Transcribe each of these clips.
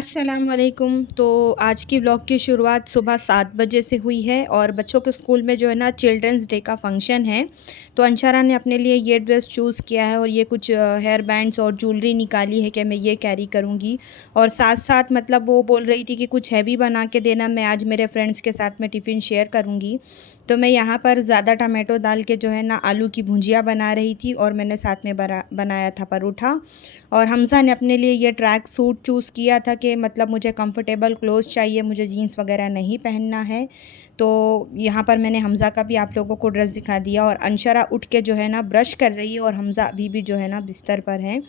अस्सलाम वालेकुम। तो आज की व्लॉग की शुरुआत सुबह 7 बजे से हुई है और बच्चों के स्कूल में जो है ना चिल्ड्रंस डे का फंक्शन है। तो अंशरा ने अपने लिए ये ड्रेस चूज़ किया है और ये कुछ हेयर बैंड्स और ज्वेलरी निकाली है कि मैं ये कैरी करूँगी। और साथ-साथ मतलब वो बोल रही थी कि कुछ हैवी बना के देना, मैं आज मेरे फ्रेंड्स के साथ में टिफ़िन शेयर करूँगी। तो मैं यहाँ पर ज़्यादा टमाटो डाल के जो है ना आलू की भुजिया बना रही थी और मैंने साथ में बनाया था परोठा। और हमज़ा ने अपने लिए ये ट्रैक सूट चूज़ किया था कि मतलब मुझे कंफर्टेबल क्लोथ्स चाहिए, मुझे जीन्स वगैरह नहीं पहनना है। तो यहाँ पर मैंने हमज़ा का भी आप लोगों को ड्रेस दिखा दिया और अंशरा उठ के जो है ना ब्रश कर रही है और हमज़ा अभी भी जो है ना बिस्तर पर है।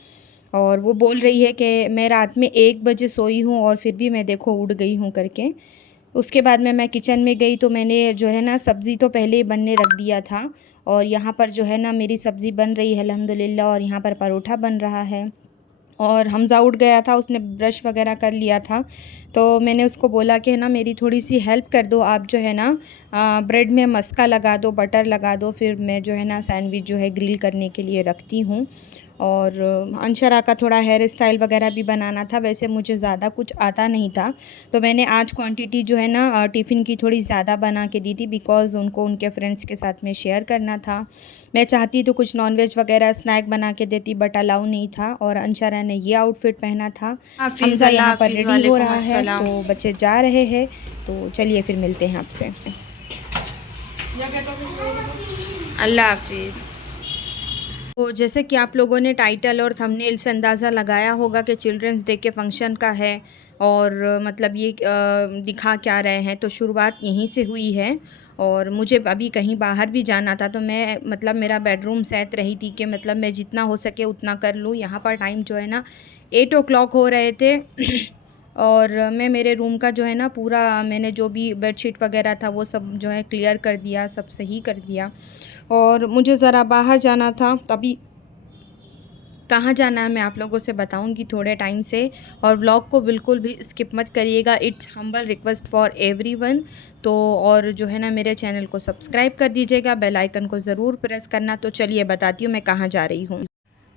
और वो बोल रही है कि मैं रात में 1 बजे सोई हूँ और फिर भी मैं देखो उठ गई हूँ करके। उसके बाद में मैं किचन में गई तो मैंने जो है ना सब्ज़ी तो पहले ही बनने रख दिया था और यहाँ पर जो है ना मेरी सब्ज़ी बन रही है अल्हम्दुलिल्लाह और यहाँ पर परोठा बन रहा है। और हमज़ा उठ गया था, उसने ब्रश वग़ैरह कर लिया था। तो मैंने उसको बोला कि ना मेरी थोड़ी-सी हेल्प कर दो, आप जो है ना ब्रेड में मस्का लगा दो, बटर लगा दो, फिर मैं जो है ना सैंडविच जो है ग्रिल करने के लिए रखती हूँ। और अंशरा का थोड़ा हेयर स्टाइल वग़ैरह भी बनाना था, वैसे मुझे ज़्यादा कुछ आता नहीं था। तो मैंने आज क्वांटिटी जो है ना टिफ़िन की थोड़ी ज़्यादा बना के दी थी बिकॉज़ उनको उनके फ्रेंड्स के साथ में शेयर करना था। मैं चाहती तो कुछ नॉन-वेज वग़ैरह स्नैक बना के देती बट अलाउ नहीं था और अंशरा ने ये आउटफ़िट पहना था। हाफिज़, हमज़ा अल्लाह यहाँ पर हाफिज़, रेडी हो वालेकुम रहा है, अस्सलाम। तो बच्चे जा रहे हैं। तो चलिए फिर मिलते हैं आपसे। अल्लाह हाफिज़। तो जैसे कि आप लोगों ने टाइटल और थंबनेल से अंदाज़ा लगाया होगा कि चिल्ड्रंस डे के फंक्शन का है और मतलब ये दिखा क्या रहे हैं, तो शुरुआत यहीं से हुई है। और मुझे अभी कहीं बाहर भी जाना था तो मैं मतलब मेरा बेडरूम सेट रही थी कि मतलब मैं जितना हो सके उतना कर लूँ। यहाँ पर टाइम जो है ना 8 ओ क्लॉक हो रहे थे और मैं मेरे रूम का जो है ना पूरा मैंने जो भी बेडशीट वगैरह था वो सब जो है क्लियर कर दिया, सब सही कर दिया। और मुझे ज़रा बाहर जाना था, तभी कहाँ जाना है मैं आप लोगों से बताऊंगी थोड़े टाइम से। और व्लॉग को बिल्कुल भी स्किप मत करिएगा, it's humble request for everyone. तो और जो है ना मेरे चैनल को सब्सक्राइब कर दीजिएगा, बेल आइकन को ज़रूर प्रेस करना। तो चलिए बताती हूँ मैं कहाँ जा रही हूँ।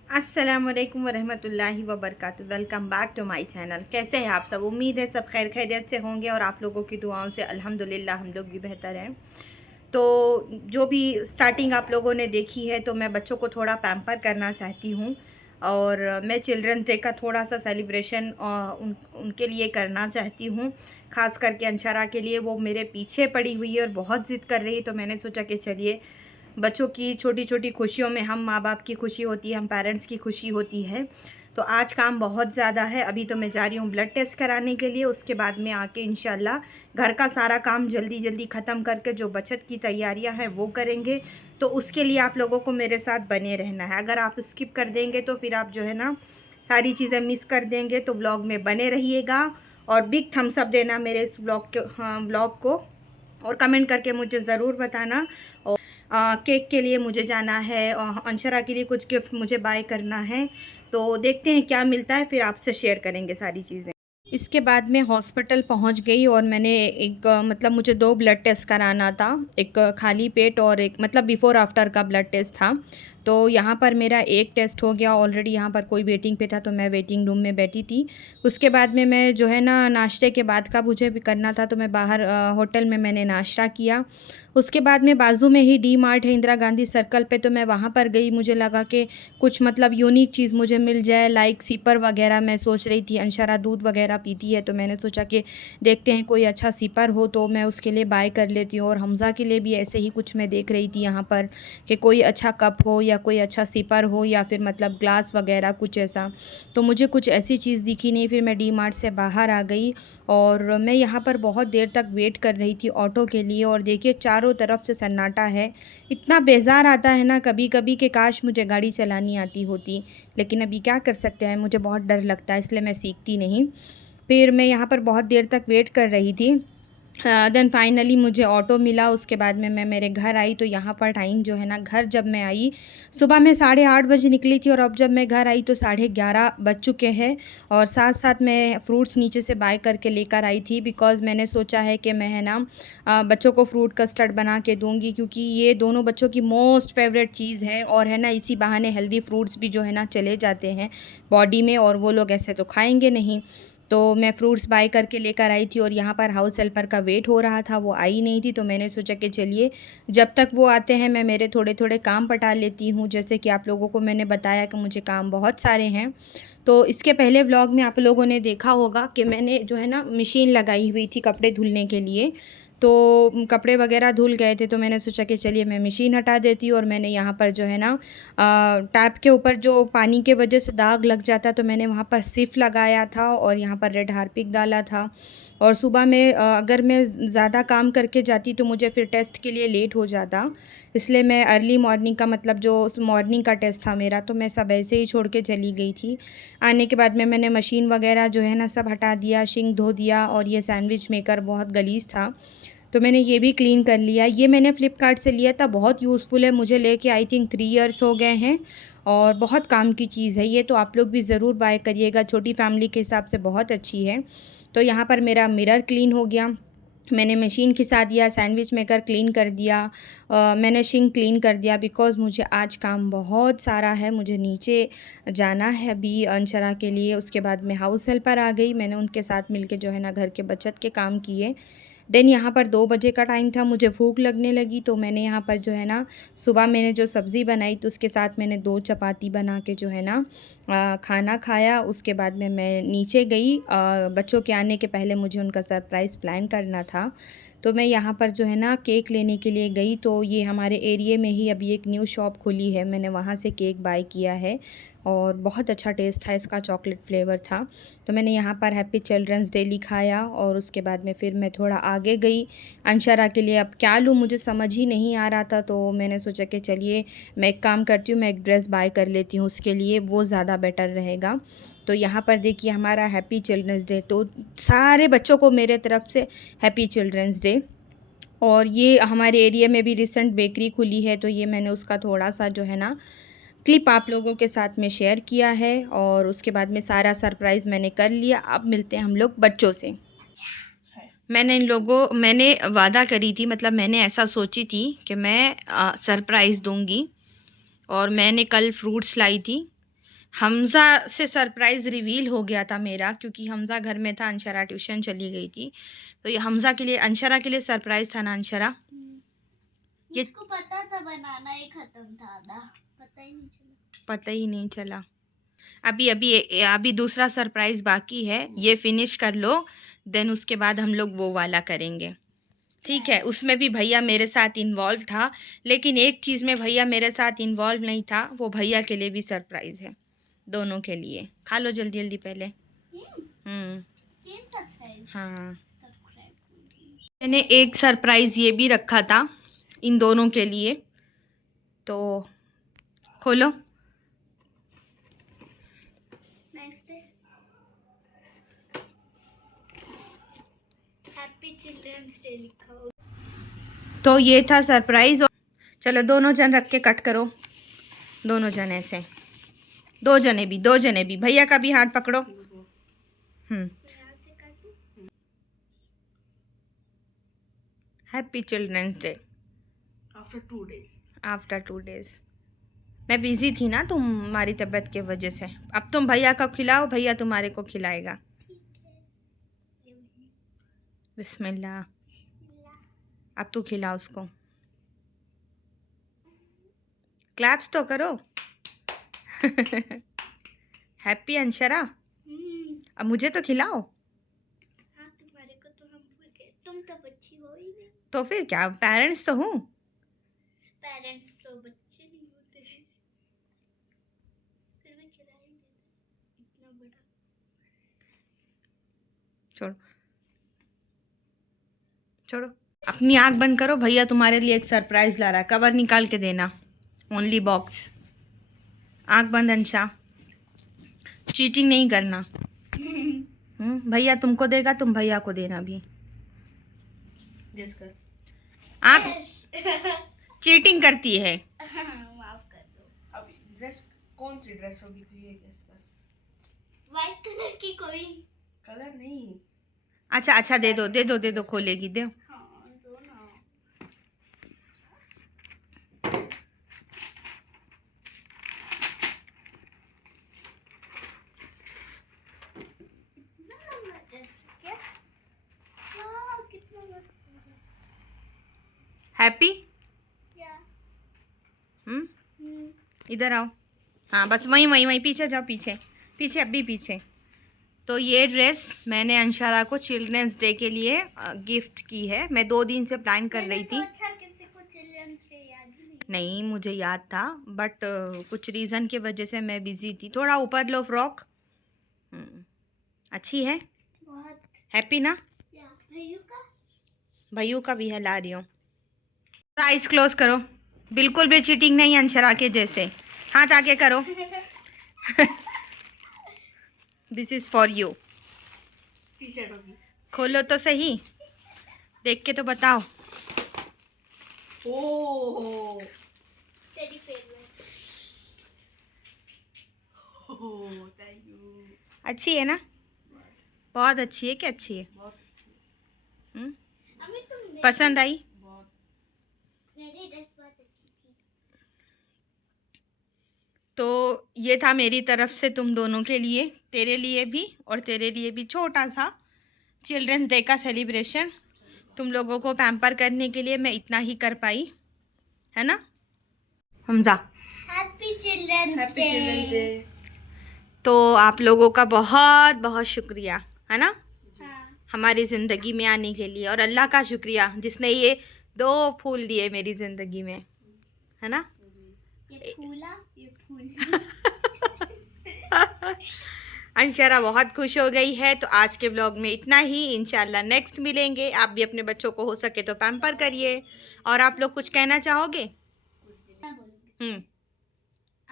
अस्सलाम वालेकुम वरहमतुल्लाहि वबरकातुहू। Welcome back to my channel. कैसे हैं आप सब? उम्मीद है सब खैर खैरियत से होंगे और आप लोगों की दुआओं से अल्हम्दुलिल्लाह हम लोग भी बेहतर हैं। तो जो भी स्टार्टिंग आप लोगों ने देखी है तो मैं बच्चों को थोड़ा पैम्पर करना चाहती हूँ और मैं चिल्ड्रंस डे का थोड़ा सा सेलिब्रेशन उनके लिए करना चाहती हूँ। ख़ास करके अंशरा के लिए, वो मेरे पीछे पड़ी हुई है और बहुत ज़िद कर रही है। तो मैंने सोचा कि चलिए बच्चों की छोटी छोटी खुशियों में हम माँ बाप की खुशी होती है, हम पेरेंट्स की खुशी होती है। तो आज काम बहुत ज़्यादा है। अभी तो मैं जा रही हूँ ब्लड टेस्ट कराने के लिए, उसके बाद में आके इंशाल्लाह घर का सारा काम जल्दी जल्दी ख़त्म करके जो बचत की तैयारियां हैं वो करेंगे। तो उसके लिए आप लोगों को मेरे साथ बने रहना है। अगर आप स्किप कर देंगे तो फिर आप जो है ना सारी चीज़ें मिस कर देंगे। तो व्लॉग में बने रहिएगा और बिग थम्स अप देना मेरे इस व्लॉग को और कमेंट करके मुझे ज़रूर बताना। और केक के लिए मुझे जाना है और अंशरा के लिए कुछ गिफ्ट मुझे बाय करना है। तो देखते हैं क्या मिलता है, फिर आपसे शेयर करेंगे सारी चीज़ें। इसके बाद मैं हॉस्पिटल पहुंच गई और मैंने एक मतलब मुझे 2 ब्लड टेस्ट कराना था। एक खाली पेट और एक मतलब बिफ़ोर आफ्टर का ब्लड टेस्ट था। तो यहाँ पर मेरा एक टेस्ट हो गया ऑलरेडी, यहाँ पर कोई वेटिंग पे था तो मैं वेटिंग रूम में बैठी थी। उसके बाद में मैं जो है ना नाश्ते के बाद का मुझे भी करना था तो मैं बाहर होटल में मैंने नाश्ता किया। उसके बाद में बाजू में ही डी मार्ट है इंदिरा गांधी सर्कल पे, तो मैं वहाँ पर गई। मुझे लगा कि कुछ मतलब यूनिक चीज़ मुझे मिल जाए, लाइक सिपर वगैरह मैं सोच रही थी। अंशरा दूध वगैरह पीती है तो मैंने सोचा कि देखते हैं कोई अच्छा सिपर हो तो मैं उसके लिए बाय कर लेती हूँ। और हमज़ा के लिए भी ऐसे ही कुछ मैं देख रही थी यहाँ पर कि कोई अच्छा कप हो या कोई अच्छा सिपर हो या फिर मतलब ग्लास वगैरह कुछ ऐसा। तो मुझे कुछ ऐसी चीज़ दिखी नहीं, फिर मैं डी मार्ट से बाहर आ गई और मैं यहाँ पर बहुत देर तक वेट कर रही थी ऑटो के लिए। और देखिए चारों तरफ से सन्नाटा है। इतना बेजार आता है ना कभी कभी कि काश मुझे गाड़ी चलानी आती होती, लेकिन अभी क्या कर सकते हैं, मुझे बहुत डर लगता है इसलिए मैं सीखती नहीं। फिर मैं यहाँ पर बहुत देर तक वेट कर रही थी। देन फाइनली मुझे ऑटो मिला। उसके बाद में मैं मेरे घर आई। तो यहाँ पर टाइम जो है ना, घर जब मैं आई सुबह में 8:30 बजे निकली थी और अब जब मैं घर आई तो 11:30 बज चुके हैं। और साथ साथ मैं फ्रूट्स नीचे से बाय करके लेकर आई थी बिकॉज़ मैंने सोचा है कि मैं है ना बच्चों को फ्रूट कस्टर्ड बना के दूंगी, क्योंकि ये दोनों बच्चों की मोस्ट फेवरेट चीज़ है। और है ना इसी बहाने हेल्दी फ्रूट्स भी जो है ना चले जाते हैं बॉडी में और वो लोग ऐसे तो खाएंगे नहीं। तो मैं फ्रूट्स बाय करके लेकर आई थी और यहाँ पर हाउस हेल्पर का वेट हो रहा था, वो आई नहीं थी। तो मैंने सोचा कि चलिए जब तक वो आते हैं मैं मेरे थोड़े थोड़े काम पटा लेती हूँ। जैसे कि आप लोगों को मैंने बताया कि मुझे काम बहुत सारे हैं। तो इसके पहले व्लॉग में आप लोगों ने देखा होगा कि मैंने जो है ना मशीन लगाई हुई थी कपड़े धुलने के लिए। तो कपड़े वगैरह धुल गए थे तो मैंने सोचा कि चलिए मैं मशीन हटा देती हूँ। और मैंने यहाँ पर जो है ना टैप के ऊपर जो पानी के वजह से दाग लग जाता तो मैंने वहाँ पर सिर्फ लगाया था और यहाँ पर रेड हार्पिक डाला था। और सुबह में अगर मैं ज़्यादा काम करके जाती तो मुझे फिर टेस्ट के लिए लेट हो जाता, इसलिए मैं अर्ली मॉर्निंग का मतलब जो मॉर्निंग का टेस्ट था मेरा, तो मैं सब ऐसे ही छोड़ के चली गई थी। आने के बाद में मैंने मशीन वगैरह जो है ना सब हटा दिया, सिंक धो दिया। और ये सैंडविच मेकर बहुत गलीज़ था तो मैंने ये भी क्लीन कर लिया। ये मैंने फ़्लिपकार्ट से लिया था, बहुत यूज़फुल है, मुझे लेके आई थिंक 3 इयर्स हो गए हैं और बहुत काम की चीज़ है ये। तो आप लोग भी ज़रूर बाय करिएगा, छोटी फैमिली के हिसाब से बहुत अच्छी है। तो यहाँ पर मेरा मिरर क्लीन हो गया, मैंने मशीन खिसा दिया, सैंडविच मेकर क्लीन कर दिया, मैंने सिंक क्लीन कर दिया। बिकॉज़ मुझे आज काम बहुत सारा है, मुझे नीचे जाना है अभी अंशरा के लिए। उसके बाद में हाउस हेल्पर आ गई, मैंने उनके साथ मिलके जो है ना घर के बचत के काम किए। देन यहाँ पर 2 बजे का टाइम था, मुझे भूख लगने लगी तो मैंने यहाँ पर जो है ना सुबह मैंने जो सब्ज़ी बनाई तो उसके साथ मैंने 2 चपाती बना के जो है ना खाना खाया। उसके बाद में मैं नीचे गई, बच्चों के आने के पहले मुझे उनका सरप्राइज़ प्लान करना था। तो मैं यहाँ पर जो है ना केक लेने के लिए गई। तो ये हमारे एरिए में ही अभी एक न्यू शॉप खुली है, मैंने वहाँ से केक बाय किया है और बहुत अच्छा टेस्ट था इसका, चॉकलेट फ्लेवर था। तो मैंने यहाँ पर हैप्पी चिल्ड्रंस डे लिखाया और उसके बाद में फिर मैं थोड़ा आगे गई अंशरा के लिए। अब क्या लूँ मुझे समझ ही नहीं आ रहा था, तो मैंने सोचा कि चलिए मैं एक काम करती हूँ, मैं एक ड्रेस बाय कर लेती हूँ उसके लिए, वो ज़्यादा बेटर रहेगा। तो यहाँ पर देखिए हमारा हैप्पी चिल्ड्रंस डे, तो सारे बच्चों को मेरे तरफ से हैप्पी चिल्ड्रंस डे। और ये हमारे एरिया में भी रिसेंट बेकरी खुली है तो ये मैंने उसका थोड़ा सा जो है ना क्लिप आप लोगों के साथ में शेयर किया है। और उसके बाद में सारा सरप्राइज़ मैंने कर लिया। अब मिलते हैं हम लोग बच्चों से। मैंने वादा करी थी, मतलब मैंने ऐसा सोची थी कि मैं सरप्राइज़ दूंगी और मैंने कल फ्रूट्स लाई थी। हमज़ा से सरप्राइज़ रिवील हो गया था मेरा, क्योंकि हमज़ा घर में था, अंशरा ट्यूशन चली गई थी। तो ये हमज़ा के लिए, अंशरा के लिए सरप्राइज़ था ना अंशरा? ये मुझको पता था बनाना, ये खत्म था आधा, पता ही नहीं चला। पता ही नहीं चला। अभी अभी अभी दूसरा सरप्राइज़ बाकी है, ये फिनिश कर लो, देन उसके बाद हम लोग वो वाला करेंगे, ठीक है? उसमें भी भैया मेरे साथ इन्वॉल्व था, लेकिन एक चीज़ में भैया मेरे साथ इन्वॉल्व नहीं था, वो भैया के लिए भी सरप्राइज़ है, दोनों के लिए। खा लो जल्दी जल्दी पहले। हम्म, 3 सब्सक्राइब। हाँ। सब्सक्राइब मैंने एक सरप्राइज़ ये भी रखा था इन दोनों के लिए, तो खोलो। Next day happy children's day लिखा होगा। तो ये था सरप्राइज़। चलो दोनों जन रख के कट करो, दोनों जन ऐसे, दो जने भी, भैया का भी हाथ पकड़ो। यहाँ से काटूं? Happy children's day after 2 days. मैं बिज़ी थी ना तुम्हारी तबीयत की वजह से। अब तुम भैया को खिलाओ, भैया तुम्हारे को खिलाएगा। बिस्मिल्लाह। अब तू खिला उसको, क्लैप्स तो करो। हैप्पी अंशरा, अब मुझे तो खिलाओ। हाँ, तुम्हारे को तो हम भूल गए, तुम तो बच्ची हो ही नहीं। तो फिर क्या, पेरेंट्स तो हूँ। पेरेंट्स तो बच्चे नहीं होते हैं, फिर भी खिलाएंगे इतना बड़ा। छोड़ो छोड़ो, अपनी आँख बंद करो, भैया तुम्हारे लिए एक सरप्राइज़ ला रहा है, कवर निकाल के देना, ओनली बॉक्स। आँख बंद अंशा, चीटिंग नहीं करना। भैया तुमको देगा, तुम भैया को देना भी। आँख, चीटिंग करती है। माफ कर दो। अब ड्रेस कौन सी ड्रेस होगी तो ये गेस कर। व्हाइट कलर की कोई। कलर नहीं। अच्छा अच्छा, दे दो, खोलेगी दे। हाँ दो ना। इतना लंबा हैप्पी? या इधर आओ। हाँ बस वहीं वहीं वहीं पीछे जाओ, पीछे पीछे, अभी पीछे। तो ये ड्रेस मैंने अंशारा को चिल्ड्रंस डे के लिए गिफ्ट की है। मैं 2 दिन से प्लान कर रही थी। सोचा किसी को चिल्ड्रंस डे याद ही नहीं। नहीं, मुझे याद था, बट कुछ रीज़न की वजह से मैं बिज़ी थी। थोड़ा ऊपर लो फ्रॉक। अच्छी है, बहुत। हैप्पी ना? या भैयू का? भैयू का भी है, ला रही हूँ। आइज क्लोज करो, बिल्कुल भी चीटिंग नहीं अंशरा के जैसे। हाथ आगे करो। This is for you. T shirt होगी। खोलो तो सही, देख के तो बताओ। ओह तेरी फेवरेट। Oh thank you. अच्छी है ना? बहुत अच्छी है, क्या अच्छी है? बहुत अच्छी है। अम्मी तुम पसंद आई? बहुत। मेरी ड्रेस बहुत अच्छी थी। तो ये था मेरी तरफ से तुम दोनों के लिए, तेरे लिए भी और तेरे लिए भी, छोटा सा चिल्ड्रंस डे का सेलिब्रेशन। तुम लोगों को पैम्पर करने के लिए मैं इतना ही कर पाई, है ना Hamza? Happy children's happy children's day. तो आप लोगों का बहुत बहुत शुक्रिया, है ना, हाँ। हमारी ज़िंदगी में आने के लिए। और अल्लाह का शुक्रिया जिसने ये 2 फूल दिए मेरी ज़िंदगी में, है ना? ये फूला, ये फूल। अंशरा बहुत खुश हो गई है। तो आज के ब्लॉग में इतना ही, इंशाल्लाह नेक्स्ट मिलेंगे। आप भी अपने बच्चों को हो सके तो पैम्पर करिए। और आप लोग कुछ कहना चाहोगे? मैं बोलूँगी। हम्म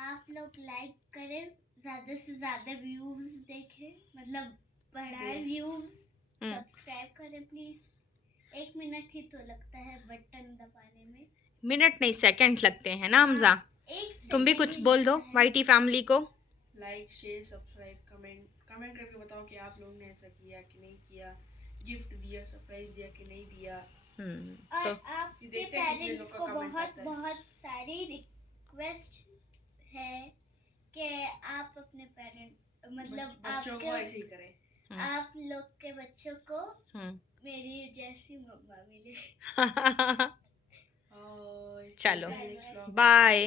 आप लोग लाइक करें, ज़्यादा से ज़्यादा व्यूज़ देखें, मतलब बढ़ाएं व्यूज़। सब्सक्राइब करें प्लीज़। 1 मिनट ही तो लगता है बटन दबाने में। मिनट नहीं, सेकंड लगते हैं ना हमजा? एक तुम भी सेकंड कुछ ही बोल दो लगता है। वाईटी फैमिली को। लाइक शेयर सब्सक्राइब कमेंट करके बताओ कि आप लोगों ने ऐसा किया कि नहीं किया, गिफ्ट दिया, सरप्राइज दिया कि नहीं दिया। और तो आपके देखते हैं कितने पेरेंट्स लोग का को comment बहुत आता है। बहुत सारी रिक्वेस्ट है कि आप अपने पेरेंट मतलब बच्चों को ऐसे ही करें। आप लोग के बच्चों को हम्म मेरी जैसी मम्मा मिले। और चलो नेक्स्ट व्लॉग में। बाय।